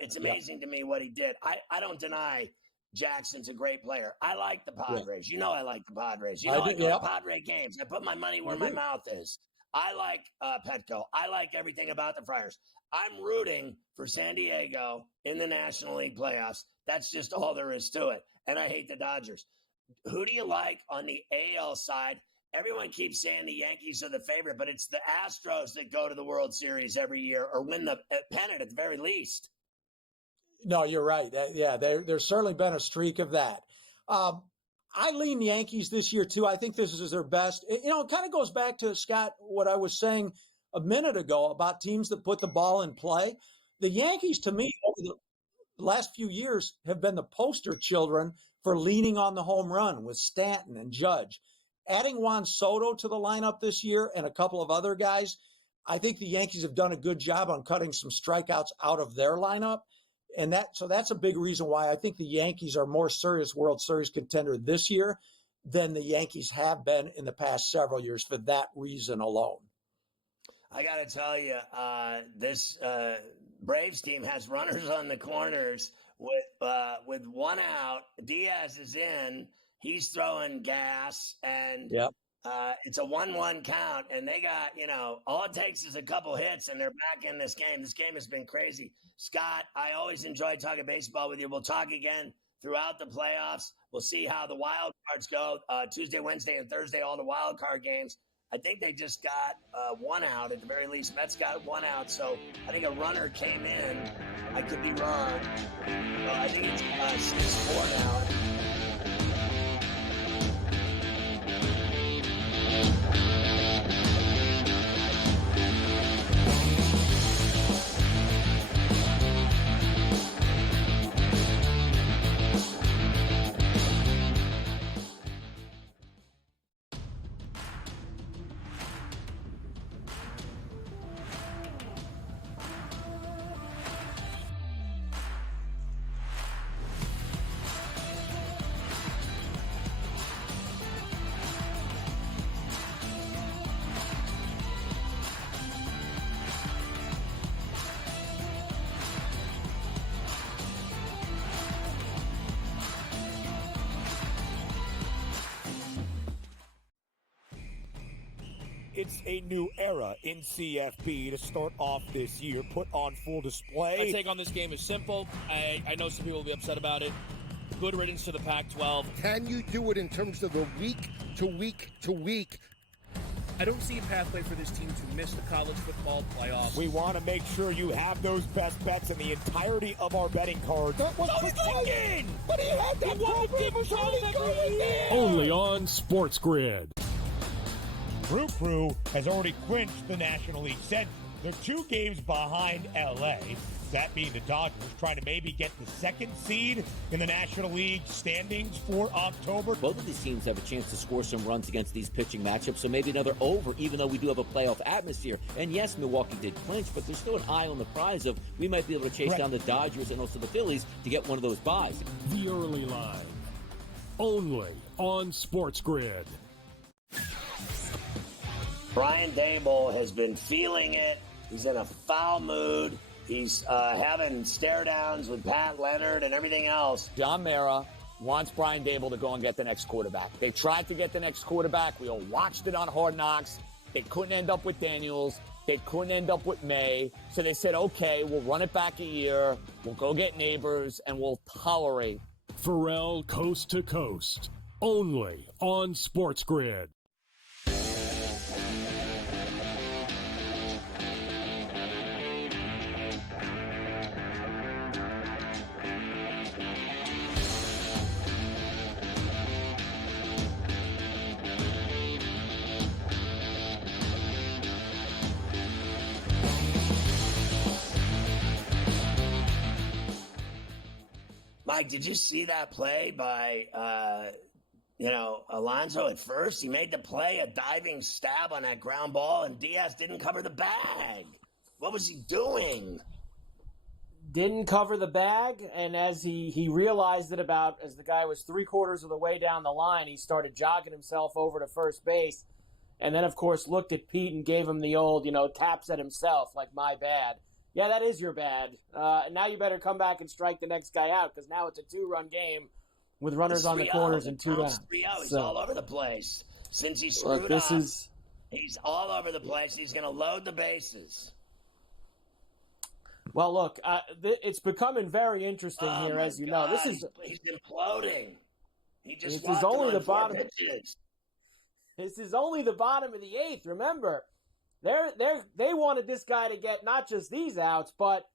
It's amazing to me what he did. I don't deny Jackson's a great player. I like the Padres. You know I like the Padres. I go to Padre games. I put my money where my mouth is. I like Petco. I like everything about the Friars. I'm rooting for San Diego in the National League playoffs. That's just all there is to it. And I hate the Dodgers. Who do you like on the AL side? Everyone keeps saying the Yankees are the favorite, but it's the Astros that go to the World Series every year or win the pennant at the very least. No, you're right. There's certainly been a streak of that. I lean Yankees this year, too. I think this is their best. It kind of goes back to, Scott, what I was saying a minute ago about teams that put the ball in play. The Yankees, to me, over the last few years have been the poster children for leaning on the home run with Stanton and Judge. Adding Juan Soto to the lineup this year and a couple of other guys, I think the Yankees have done a good job on cutting some strikeouts out of their lineup. And that's a big reason why I think the Yankees are more serious World Series contender this year than the Yankees have been in the past several years for that reason alone. I got to tell you, this Braves team has runners on the corners with one out. Diaz is in. He's throwing gas, and it's a 1-1 count. And they got, all it takes is a couple hits, and they're back in this game. This game has been crazy. Scott, I always enjoy talking baseball with you. We'll talk again throughout the playoffs. We'll see how the wild cards go. Tuesday, Wednesday, and Thursday, all the wild card games. I think they just got one out at the very least. Mets got one out, so I think a runner came in. I could be wrong. I think it's 6-4 now. it's a new era in CFB to start off this year, put on full display. My take on this game is simple. I know some people will be upset about it. Good riddance to the Pac-12. Can you do it in terms of a week to week to week? I don't see a pathway for this team to miss the college football playoffs. We want to make sure you have those best bets in the entirety of our betting cards. That was thinking! But he had that program was already going there! Only on SportsGrid. Crew has already clinched the National League Central. They're 2 games behind LA. That being the Dodgers, trying to maybe get the 2nd seed in the National League standings for October. Both of these teams have a chance to score some runs against these pitching matchups, so maybe another over, even though we do have a playoff atmosphere. And yes, Milwaukee did clinch, but there's still an eye on the prize of we might be able to chase down the Dodgers and also the Phillies to get one of those buys. The early line. Only on SportsGrid. Brian Dable has been feeling it. He's in a foul mood. He's having stare downs with Pat Leonard and everything else. John Mara wants Brian Dable to go and get the next quarterback. They tried to get the next quarterback. We all watched it on Hard Knocks. They couldn't end up with Daniels. They couldn't end up with May. So they said, okay, we'll run it back a year. We'll go get Neighbors, and we'll tolerate. Ferrall Coast to Coast. Only on SportsGrid. Mike, did you see that play by, Alonso at first? He made the play, a diving stab on that ground ball, and Diaz didn't cover the bag. What was he doing? Didn't cover the bag, and as he realized it as the guy was 3/4 of the way down the line, he started jogging himself over to first base, and then, of course, looked at Pete and gave him the old, taps at himself, like, my bad. Yeah, that is your bad. Now you better come back and strike the next guy out because now it's a 2-run game with runners on the corners and 2 down. 3-0. He's all over the place. Since he screwed up, he's all over the place. He's going to load the bases. Well, look, it's becoming very interesting here, as you know. He's imploding. He just this is only the bottom. Pitches. This is only the bottom of the 8th. Remember. They wanted this guy to get not just these outs, but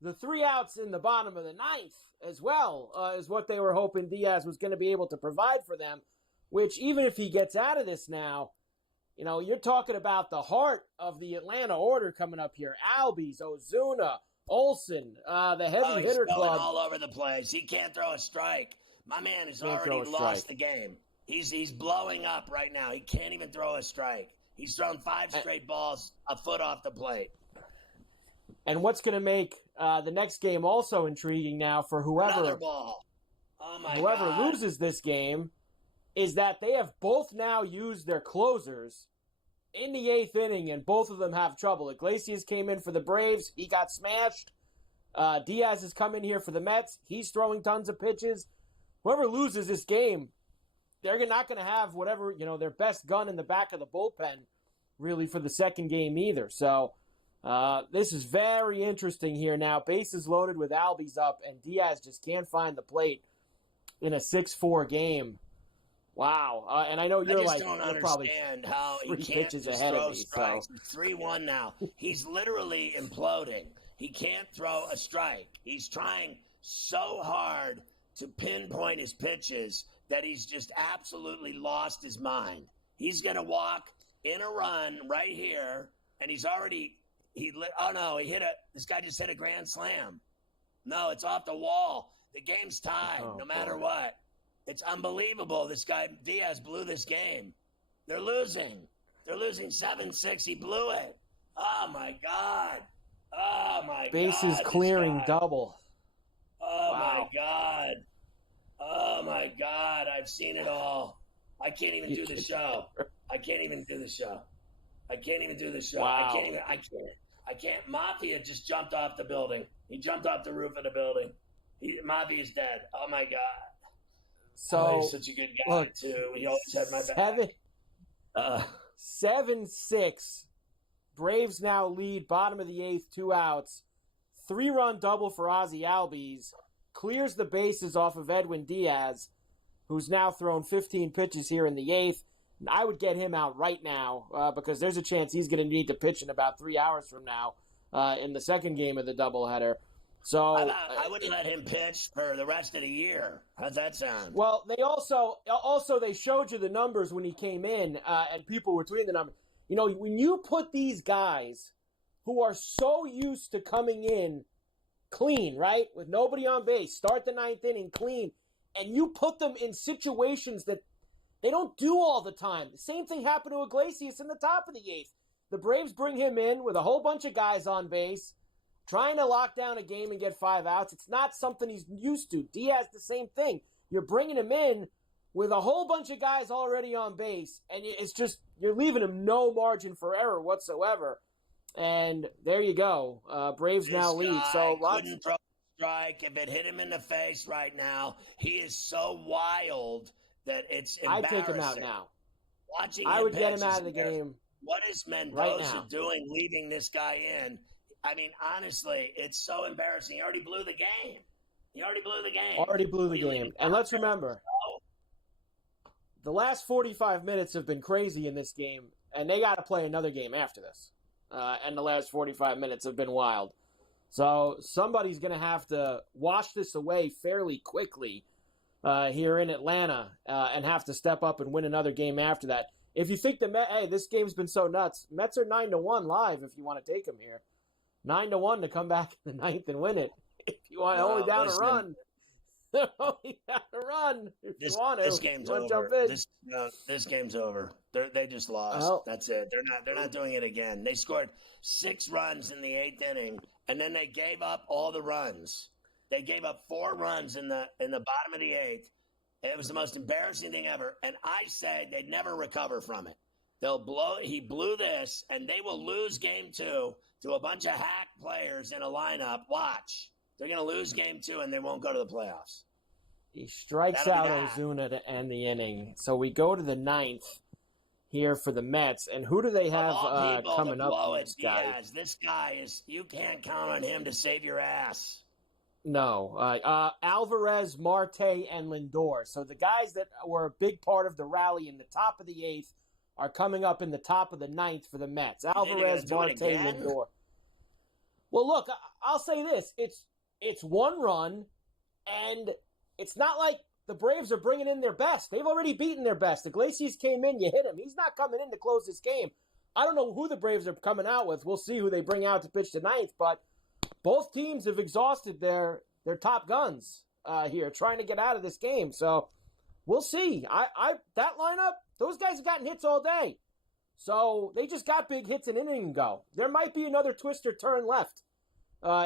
the 3 outs in the bottom of the 9th as well, is what they were hoping Diaz was going to be able to provide for them, which even if he gets out of this now, you're talking about the heart of the Atlanta order coming up here. Albies, Ozuna, Olsen, the heavy hitter He's club. all over the place. He can't throw a strike. My man has already lost the game. He's blowing up right now. He can't even throw a strike. He's thrown 5 straight balls a foot off the plate. And what's going to make the next game also intriguing now for whoever loses this game is that they have both now used their closers in the 8th inning, and both of them have trouble. Iglesias came in for the Braves. He got smashed. Diaz has come in here for the Mets. He's throwing tons of pitches. Whoever loses this game, they're not going to have whatever, their best gun in the back of the bullpen really for the second game either. So this is very interesting here now. Bases loaded with Albies up, and Diaz just can't find the plate in a 6-4 game. Wow. And I know you're probably how he can't pitches ahead of me. Strikes. So. 3-1 now. He's literally imploding. He can't throw a strike. He's trying so hard to pinpoint his pitches that he's just absolutely lost his mind. He's going to walk in a run right here, and he's already this guy just hit a grand slam. No, it's off the wall. The game's tied no matter what. It's unbelievable. This guy, Diaz, blew this game. They're losing. They're losing 7-6. He blew it. Oh, my God. Oh, my God. Bases clearing double. Oh, my God. Oh, my God. I've seen it all. I can't even do the show. I can't even do the show. Wow. I can't. Mafia just jumped off the building. He jumped off the roof of the building. Mafia's dead. Oh, my God. So he's such a good guy, too. He always had my back. 7-6. Braves now lead, bottom of the 8th, 2 outs. 3-run double for Ozzy Albies. Clears the bases off of Edwin Diaz, who's now thrown 15 pitches here in the 8th. I would get him out right now because there's a chance he's going to need to pitch in about 3 hours from now in the second game of the doubleheader. So I wouldn't let him pitch for the rest of the year. How's that sound? Well, they also they showed you the numbers when he came in, and people were tweeting the numbers. You know, when you put these guys who are so used to coming in clean, right, with nobody on base, start the 9th inning clean, and you put them in situations that they don't do all the time. The same thing happened to Iglesias in the top of the 8th. The Braves bring him in with a whole bunch of guys on base, trying to lock down a game and get 5 outs. It's not something he's used to. Diaz, the same thing. You're bringing him in with a whole bunch of guys already on base, and it's just you're leaving him no margin for error whatsoever. And there you go. Braves This now lead. guy So couldn't throw a strike. If it hit him in the face right now, he is so wild that it's embarrassing. I'd take him out now. Watching I him would get pitch him out is of the game. What is Mendoza doing leaving this guy in? I mean, honestly, it's so embarrassing. He already blew the game. Already blew the game. And let's remember, the last 45 minutes have been crazy in this game, and they got to play another game after this. And the last 45 minutes have been wild. So somebody's going to have to wash this away fairly quickly here in Atlanta and have to step up and win another game after that. If you think this game's been so nuts, Mets are 9-1 live if you want to take them here. 9-1 to come back in the 9th and win it. If you want only down a run. Only down a run if you want to. This game's over. This game's over. They just lost. Well, that's it. They're not doing it again. They scored 6 runs in the 8th inning, and then they gave up all the runs. They gave up 4 runs in the bottom of the 8th. It was the most embarrassing thing ever. And I say they'd never recover from it. He blew this, and they will lose game 2 to a bunch of hack players in a lineup. Watch. They're going to lose game 2, and they won't go to the playoffs. He strikes out Ozuna to end the inning. So we go to the 9th here for the Mets. And who do they have coming up? This guy is – you can't count on him to save your ass. No. Alvarez, Marte, and Lindor. So the guys that were a big part of the rally in the top of the 8th are coming up in the top of the 9th for the Mets. Alvarez, Marte, Lindor. Well, look, I'll say this. It's 1 run, and it's not like the Braves are bringing in their best. They've already beaten their best. Iglesias came in, you hit him. He's not coming in to close this game. I don't know who the Braves are coming out with. We'll see who they bring out to pitch the 9th, but both teams have exhausted their top guns here, trying to get out of this game. So we'll see. That lineup, those guys have gotten hits all day. So they just got big hits an inning ago. There might be another twist or turn left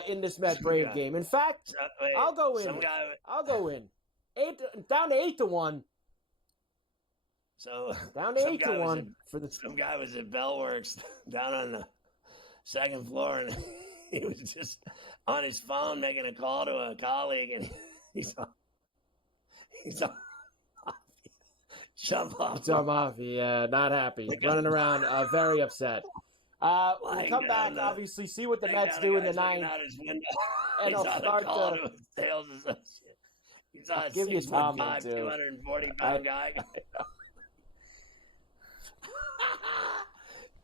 in this Met Brave game. In fact, I'll go in. Down to 8-1. So down to 8-1 for the. Some guy was at Bellworks down on the 2nd floor, and he was just on his phone making a call to a colleague, and he's on Jump off. Yeah, not happy. Running around, very upset. We come back, obviously, see what the Mets do in the 9th. And I'll start to sales associate. He's on a 6'5", 240-pound guy.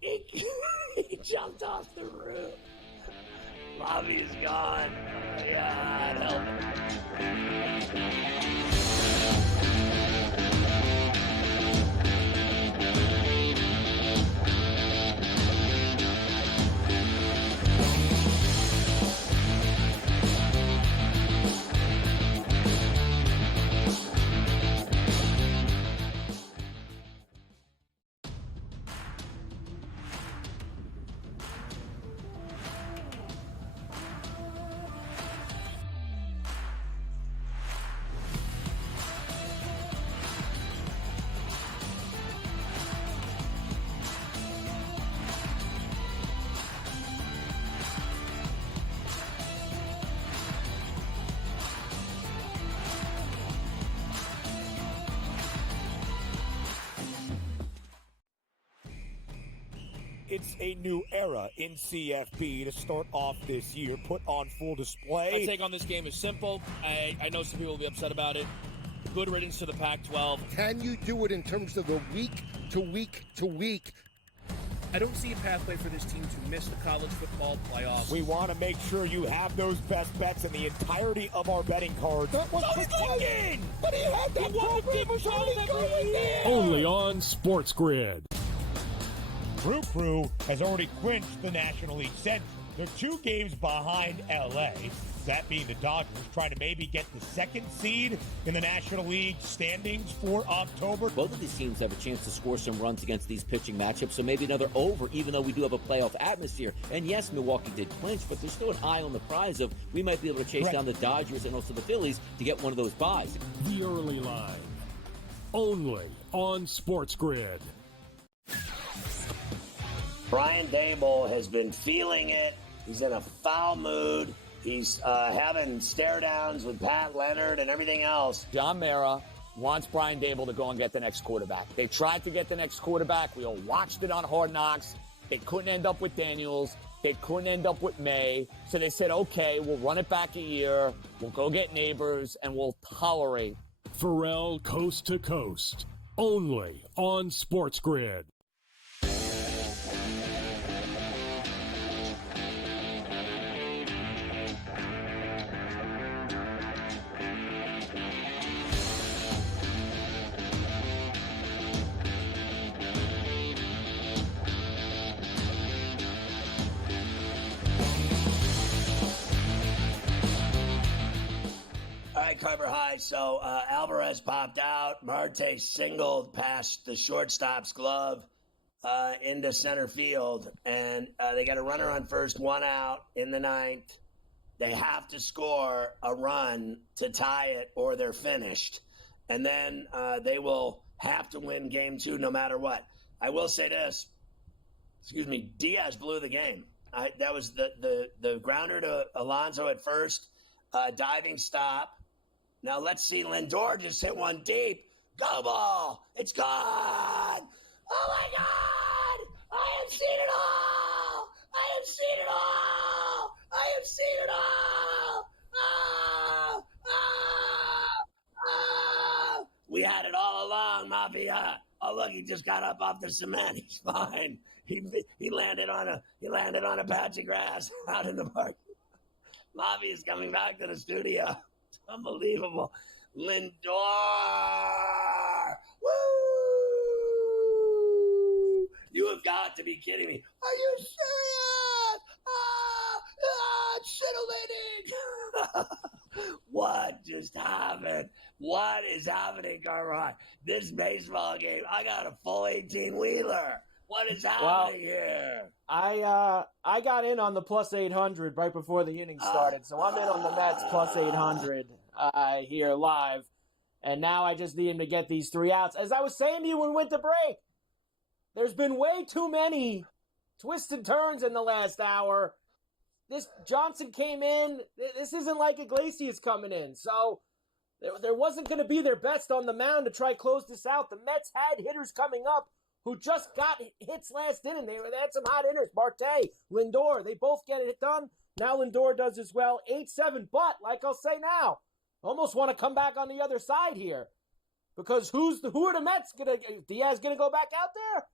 He jumped off the roof. Bobby's gone. Yeah, help. it's a new era in CFP to start off this year, put on full display. My take on this game is simple. I know some people will be upset about it. Good riddance to the Pac-12. Can you do it in terms of the week to week to week? I don't see a pathway for this team to miss the college football playoffs. We want to make sure you have those best bets in the entirety of our betting cards. That was cooking! But he had that program was already going there! Only on SportsGrid. Crew has already clinched the National League Central. They're 2 games behind LA. That being the Dodgers, trying to maybe get the 2nd seed in the National League standings for October. Both of these teams have a chance to score some runs against these pitching matchups, so maybe another over, even though we do have a playoff atmosphere. And yes, Milwaukee did clinch, but there's still an eye on the prize of we might be able to chase down the Dodgers and also the Phillies to get one of those buys. The early line. Only on SportsGrid. Brian Dable has been feeling it. He's in a foul mood. He's having stare-downs with Pat Leonard and everything else. John Mara wants Brian Dable to go and get the next quarterback. They tried to get the next quarterback. We all watched it on Hard Knocks. They couldn't end up with Daniels. They couldn't end up with May. So they said, okay, we'll run it back a year. We'll go get neighbors, and we'll tolerate. Ferrall Coast to Coast. Only on SportsGrid. Carver High. So Alvarez popped out. Marte singled past the shortstop's glove into center field. And they got a runner on first, 1 out in the 9th. They have to score a run to tie it or they're finished. And then they will have to win game 2 no matter what. I will say this. Diaz blew the game. That was the grounder to Alonso at first. Diving stop. Now let's see Lindor just hit one deep. Go ball. It's gone. Oh, my God. I have seen it all. I have seen it all. I have seen it all. We had it all along, Mafia. Oh, look, he just got up off the cement. He's fine. He landed on a patch of grass out in the park. Mafia's coming back to the studio. Unbelievable. Lindor. Woo! You have got to be kidding me. Are you serious? It's scintillating. What just happened? What is happening, Carver? This baseball game, I got a full 18-wheeler. What is happening here? I got in on the plus 800 right before the inning started, so I'm in on the Mets plus 800 here live, and now I just need him to get these 3 outs. As I was saying to you when we went to break, there's been way too many twists and turns in the last hour. This Johnson came in. This isn't like Iglesias coming in, so there wasn't going to be their best on the mound to try close this out. The Mets had hitters coming up who just got hits last inning. They had some hot hitters. Marte, Lindor, they both get it done. Now Lindor does as well. 8-7, but like I'll say now, almost want to come back on the other side here. Because who are the Mets going to, Diaz going to go back out there?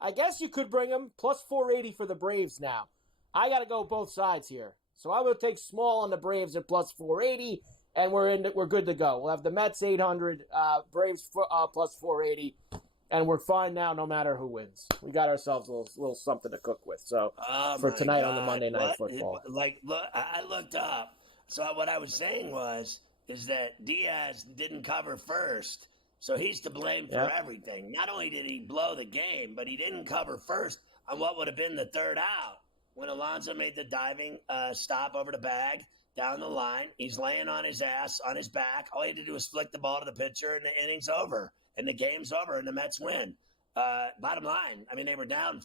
I guess you could bring him plus 480 for the Braves now. I got to go both sides here. So I will take small on the Braves at plus 480, and we're good to go. We'll have the Mets 800, Braves plus 480. And we're fine now no matter who wins. We got ourselves a little something to cook with. So for tonight on the Monday Night Football. Look, I looked up. So what I was saying is that Diaz didn't cover first. So he's to blame for everything. Not only did he blow the game, but he didn't cover first on what would have been the 3rd out. When Alonso made the diving stop over the bag down the line, he's laying on his ass, on his back. All he had to do was flick the ball to the pitcher, and the inning's over. And the game's over, and the Mets win. Bottom line, I mean, they were down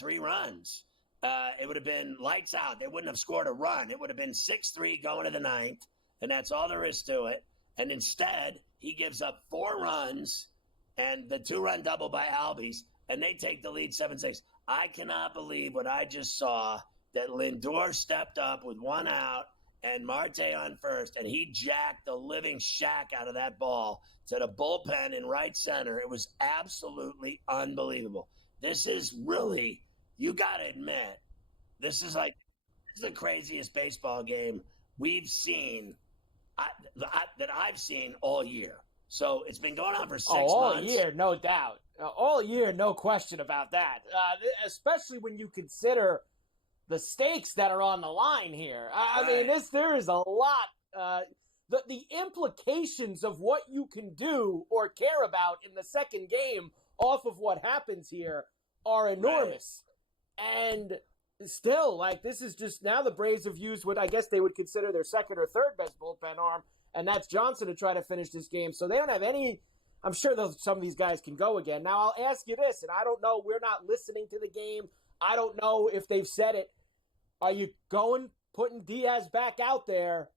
3 runs. It would have been lights out. They wouldn't have scored a run. It would have been 6-3 going to the 9th, and that's all there is to it. And instead, he gives up 4 runs and the 2-run double by Albies, and they take the lead 7-6. I cannot believe what I just saw, that Lindor stepped up with one out and Marte on first, and he jacked the living shack out of that ball to the bullpen in right center. It was absolutely unbelievable. This is really, you got to admit, this is the craziest baseball game we've seen, that I've seen all year. So it's been going on for 6 months. All year, no doubt. All year, no question about that. Especially when you consider the stakes that are on the line here. I mean, there is a lot. The implications of what you can do or care about in the second game off of what happens here are enormous. Right. And still, this is just, now the Braves have used what I guess they would consider their second or third best bullpen arm, and that's Johnson, to try to finish this game. So they don't have any. I'm sure some of these guys can go again. Now, I'll ask you this, and I don't know. We're not listening to the game. I don't know if they've said it. Are you putting Diaz back out there,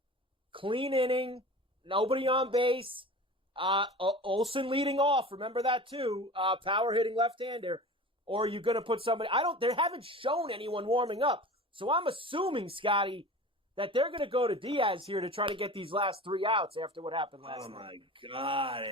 clean inning, nobody on base, Olsen leading off, remember that too, power hitting left-hander, or are you going to put somebody, they haven't shown anyone warming up, so I'm assuming, Scotty, that they're going to go to Diaz here to try to get these last 3 outs after what happened last night. Oh, my God.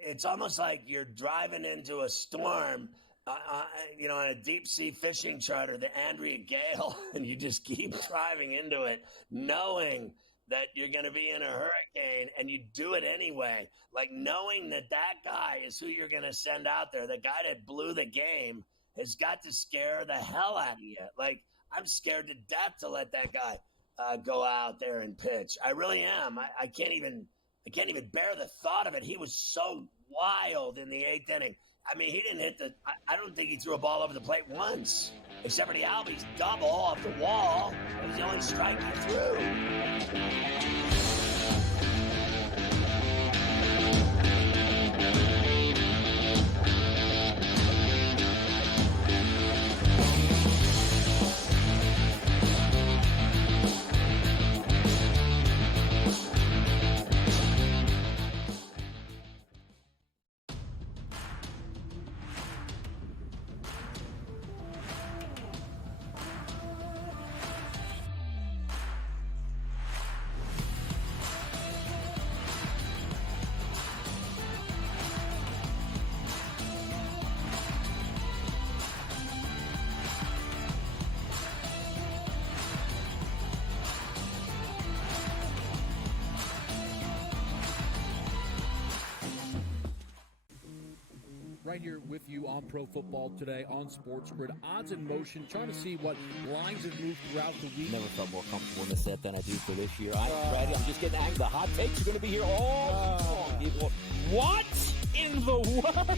It's almost like you're driving into a storm, on a deep-sea fishing charter, the Andrea Gale, and you just keep driving into it, knowing that you're going to be in a hurricane, and you do it anyway. Knowing that guy is who you're going to send out there, the guy that blew the game, has got to scare the hell out of you. I'm scared to death to let that guy go out there and pitch. I really am. I can't even bear the thought of it. He was so wild in the 8th inning. I mean, he didn't hit I don't think he threw a ball over the plate once, except for the Albies double off the wall. It was the only strike he threw. Right here with you on Pro Football Today on SportsGrid. Odds in motion, trying to see what lines have moved throughout the week. Never felt more comfortable in the set than I do for this year. I'm ready. I'm just getting angry. The hot takes are going to be here all long, people. What in the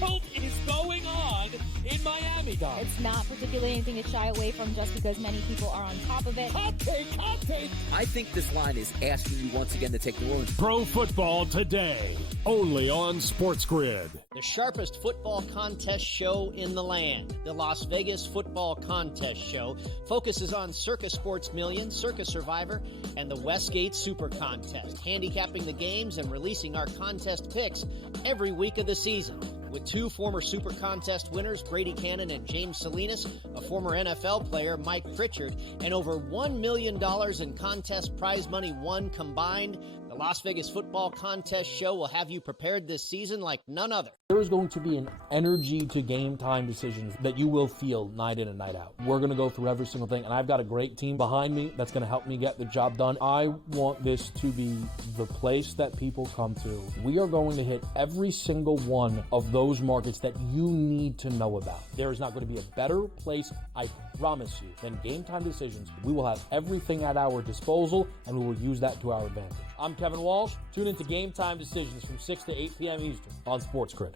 world is going on in Miami, Dom? It's not particularly anything to shy away from just because many people are on top of it. Hot take. I think this line is asking you once again to take New Orleans. Pro Football Today, only on SportsGrid. The sharpest football contest show in the land, the Las Vegas Football Contest Show, focuses on Circus Sports Million, Circus Survivor, and the Westgate Super Contest, handicapping the games and releasing our contest picks every week of the season. With 2 former Super Contest winners, Brady Cannon and James Salinas, a former NFL player, Mike Pritchard, and over $1 million in contest prize money won combined, the Las Vegas Football Contest Show will have you prepared this season like none other. There is going to be an energy to game time decisions that you will feel night in and night out. We're going to go through every single thing, and I've got a great team behind me that's going to help me get the job done. I want this to be the place that people come to. We are going to hit every single one of those markets that you need to know about. There is not going to be a better place, I promise you, than Game Time Decisions. We will have everything at our disposal, and we will use that to our advantage. I'm Kevin Walsh. Tune into Game Time Decisions from 6 to 8 p.m. Eastern on SportsGrid.